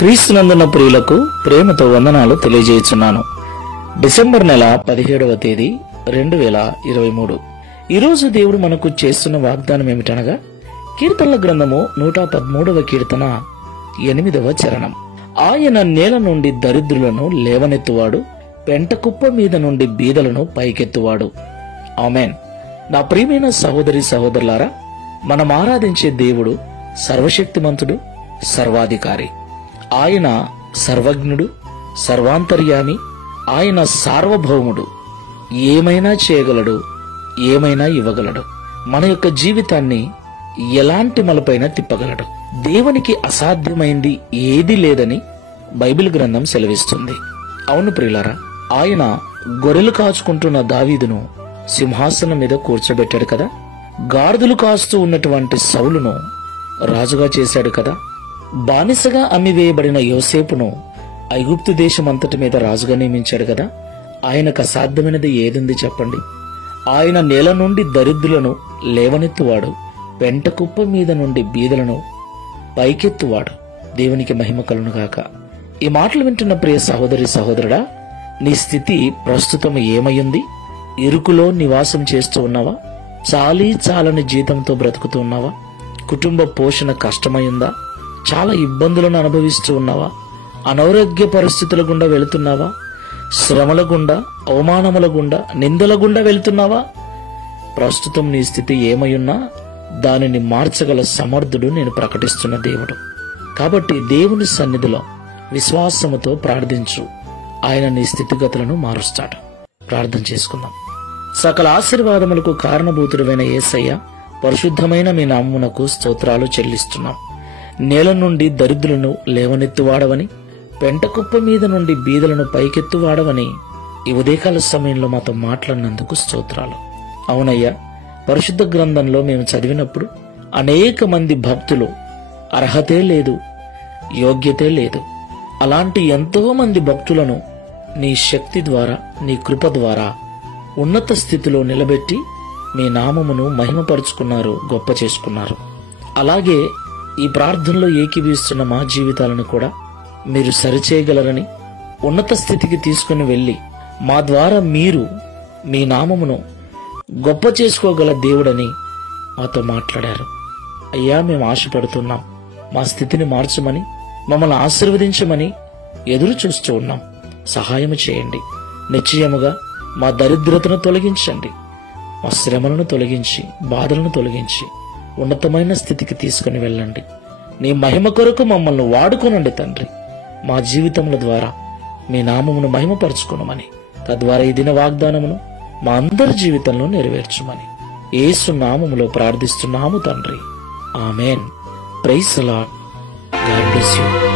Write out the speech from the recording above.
క్రీస్తునందున్న ప్రియులకు ప్రేమతో వందనాలు తెలియజేస్తున్నాను. డిసెంబర్ నెల 17వ తేదీ 2023. ఈరోజు దేవుడు మనకు చేస్తున్న వాగ్దానం ఏమిటనగా కీర్తనల గ్రంథము 113వ కీర్తన 8వ చరణం. ఆయన నేల నుండి దరిద్రులను లేవనెత్తువాడు, పెంట కుప్ప మీద నుండి బీదలను పైకెత్తువాడు. ఆమెన్. నా ప్రియమైన సహోదరి సహోదరులారా, మనం ఆరాధించే దేవుడు సర్వశక్తిమంతుడు, సర్వాధికారి. ఆయన సర్వజ్ఞుడు, సర్వాంతర్యామి. ఆయన సార్వభౌముడు. ఏమైనా చేయగలడు, ఏమైనా ఇవ్వగలడు. మన యొక్క జీవితాన్ని ఎలాంటి మలుపైన తిప్పగలడు. దేవునికి అసాధ్యమైంది ఏది లేదని బైబిల్ గ్రంథం సెలవిస్తుంది. అవును ప్రియులారా, ఆయన గొర్రెలు కాచుకుంటున్న దావీదును సింహాసనం మీద కూర్చోబెట్టాడు కదా. గాడిదలు కాస్తూ ఉన్నటువంటి సౌలును రాజుగా చేశాడు కదా. బానిసగా అమ్మివేయబడిన యోసేపును ఐగుప్తు దేశమంతటి మీద రాజుగా నియమించాడు కదా. ఆయనకు అసాధ్యమైనది ఏదుంది చెప్పండి? ఆయన నేల నుండి దరిద్రులను లేవనెత్తువాడు, పెంట కుప్ప మీద నుండి బీదలను పైకెత్తువాడు. దేవునికి మహిమ కలుగునుగాక. ఈ మాటలు వింటున్న ప్రియ సహోదరి సహోదరుడా, నీ స్థితి ప్రస్తుతం ఏమయ్యింది? ఇరుకులో నివాసం చేస్తూ ఉన్నావా? చాలని జీతంతో బ్రతుకుతూ ఉన్నావా? కుటుంబ పోషణ కష్టమైందా? చాలా ఇబ్బందులను అనుభవిస్తూ ఉన్నావా? అనారోగ్య పరిస్థితుల గుండా వెళుతున్నావా? శ్రమల గుండా, అవమానముల గుండా, నిందల గుండా వెళుతున్నావా? ప్రస్తుతం నీ స్థితి ఏమయ్యున్నా దానిని మార్చగల సమర్థుడు నేను ప్రకటిస్తున్న దేవుడు. కాబట్టి దేవుని సన్నిధిలో విశ్వాసముతో ప్రార్థించు. ఆయన నీ స్థితిగతులను మారుస్తాడు. ప్రార్థన చేసుకుందాం. సకల ఆశీర్వాదములకు కారణభూతుడైన యేసయ్య, పరిశుద్ధమైన మీ నామమునకు స్తోత్రాలు చెల్లిస్తున్నాం. నేల నుండి దరిద్రులను లేవనెత్తువాడవని, పెంట కుప్ప మీద నుండి బీదలను పైకెత్తువాడవని ఈ ఉదయకాల సమయంలో మాతో మాట్లాడినందుకు స్తోత్రాలు. అవునయ్యా, పరిశుద్ధ గ్రంథంలో మేము చదివినప్పుడు అనేక మంది భక్తులు అర్హతే లేదు, యోగ్యతే లేదు. అలాంటి ఎంతో మంది భక్తులను నీ శక్తి ద్వారా, నీ కృప ద్వారా ఉన్నత స్థితిలో నిలబెట్టి మీ నామమును మహిమపరుచుకున్నారు, గొప్ప చేసుకున్నారు. అలాగే ఈ ప్రార్థనలో ఏకీభవిస్తున్న మా జీవితాలను కూడా మీరు సరిచేయగలరని, ఉన్నత స్థితికి తీసుకుని వెళ్లి మా ద్వారా మీరు మీ నామమును గొప్ప చేసుకోగల దేవుడని మాతో మాట్లాడారు. అయ్యా, మేము ఆశపడుతున్నాం. మా స్థితిని మార్చమని, మమ్మల్ని ఆశీర్వదించమని ఎదురు చూస్తూ ఉన్నాం. సహాయం చేయండి. నిశ్చయముగా మా దరిద్రతను తొలగించండి. మా శ్రమలను తొలగించి, బాధలను తొలగించి ఉన్నతమైన స్థితికి తీసుకుని వెళ్ళండి. నీ మహిమ కొరకు మమ్మల్ని వాడుకోనండి తండ్రి. మా జీవితముల ద్వారా మీ నామమును మహిమపరచుకోనమని, తద్వారా ఈ దిన వాగ్దానమును మా అందరి జీవితంలో నెరవేర్చుమని యేసు నామములో ప్రార్థిస్తున్నాము తండ్రి. Amen. Praise the Lord. God bless you.